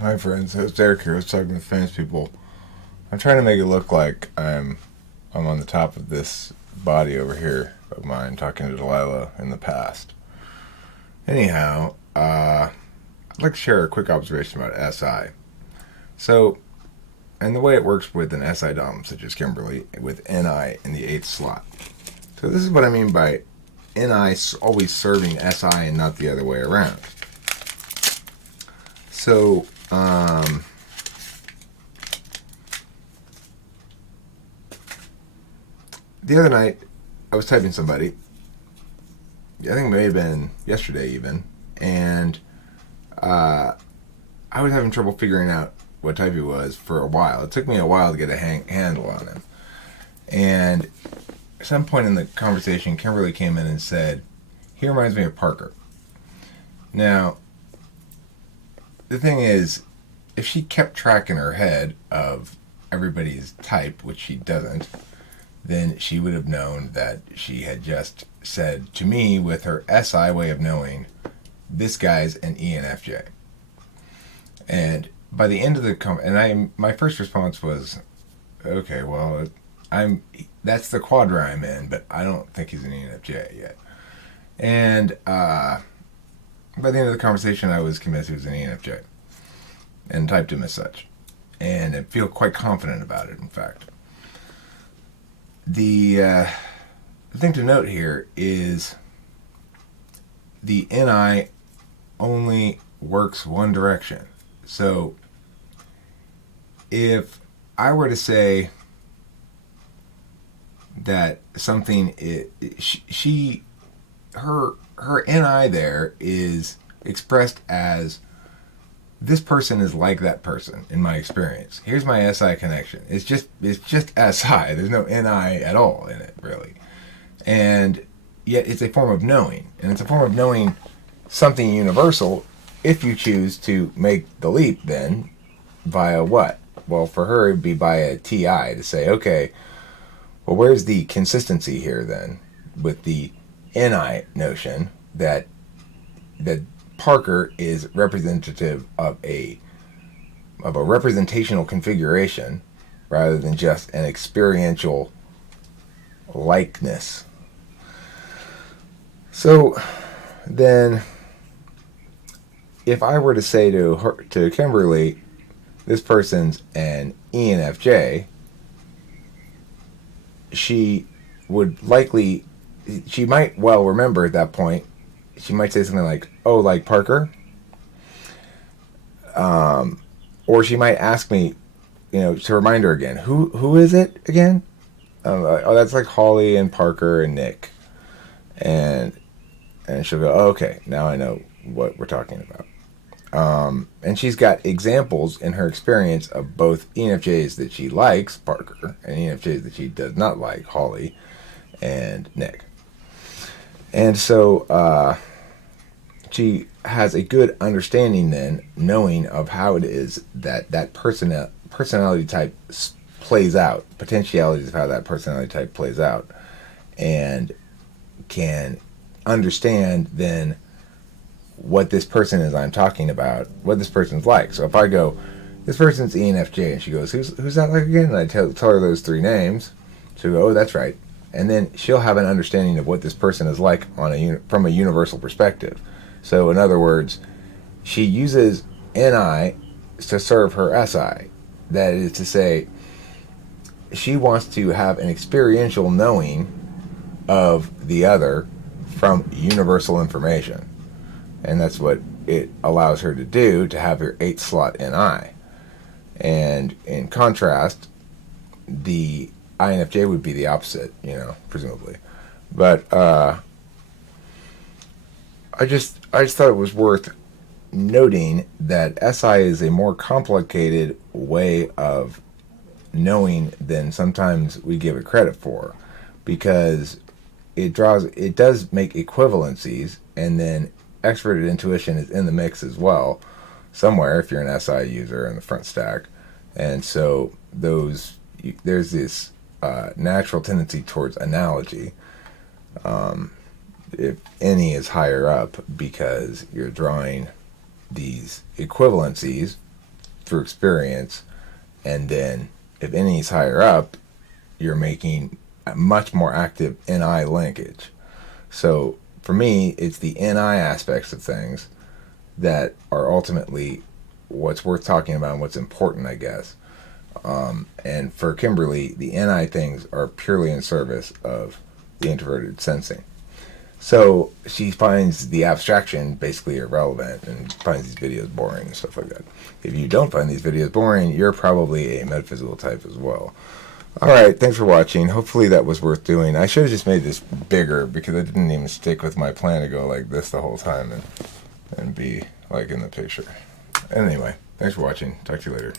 Hi friends, it's Derek here. I was talking with famous people. I'm trying to make it look like I'm on the top of this body over here of mine, talking to Delilah in the past. Anyhow, I'd like to share a quick observation about SI. So, and the way it works with an SI DOM, such as Kimberly, with NI in the eighth slot. So this is what I mean by NI always serving SI and not the other way around. So, the other night, I was typing somebody. I think it may have been yesterday even, and uh, I was having trouble figuring out what type he was for a while. It took me a while to get a handle on him. And at some point in the conversation, Kimberly came in and said, "He reminds me of Parker." Now, the thing is, if she kept track in her head of everybody's type, which she doesn't, then she would have known that she had just said to me with her SI way of knowing, this guy's an ENFJ. And by the end of the my first response was, okay, well, I'm that's the quadrant I'm in, but I don't think he's an ENFJ yet. And by the end of the conversation, I was convinced he was an ENFJ and typed him as such, and I feel quite confident about it. In fact, the thing to note here is the NI only works one direction. So if I were to say that something her NI there is expressed as this person is like that person in my experience. Here's my SI connection. It's just SI. There's no NI at all in it really. And yet it's a form of knowing. And it's a form of knowing something universal if you choose to make the leap then via what? Well, for her it'd be by a TI to say, okay, well, where's the consistency here then with the NI notion that Parker is representative of a representational configuration rather than just an experiential likeness. So then if I were to say to Kimberly, this person's an ENFJ, she would likely, she might well remember at that point, she might say something like, oh, like Parker? Or she might ask me, to remind her again, who is it again? Oh, that's like Holly and Parker and Nick. And she'll go, oh, okay, now I know what we're talking about. And she's got examples in her experience of both ENFJs that she likes, Parker, and ENFJs that she does not like, Holly and Nick. And so she has a good understanding then, knowing of how it is that personality type plays out, potentialities of how that personality type plays out, and can understand then what this person is I'm talking about, what this person's like. So if I go, this person's ENFJ, and she goes, who's that like again? And I tell her those three names. She'll go, oh, that's right. And then she'll have an understanding of what this person is like from a universal perspective. So in other words, she uses NI to serve her SI. That is to say, she wants to have an experiential knowing of the other from universal information. And that's what it allows her to do, to have her 8th slot NI. And in contrast, the INFJ would be the opposite, presumably. But I just thought it was worth noting that SI is a more complicated way of knowing than sometimes we give it credit for, because it does make equivalencies, and then extroverted intuition is in the mix as well somewhere if you're an SI user in the front stack. And so there's this natural tendency towards analogy, if any is higher up, because you're drawing these equivalencies through experience, and then if NE's higher up, you're making a much more active NI linkage. So for me, it's the NI aspects of things that are ultimately what's worth talking about and what's important, I guess. And for Kimberly, the NI things are purely in service of the introverted sensing. So she finds the abstraction basically irrelevant and finds these videos boring and stuff like that. If you don't find these videos boring, you're probably a metaphysical type as well. Alright, thanks for watching. Hopefully that was worth doing. I should have just made this bigger because I didn't even stick with my plan to go like this the whole time and be like in the picture. Anyway, thanks for watching. Talk to you later.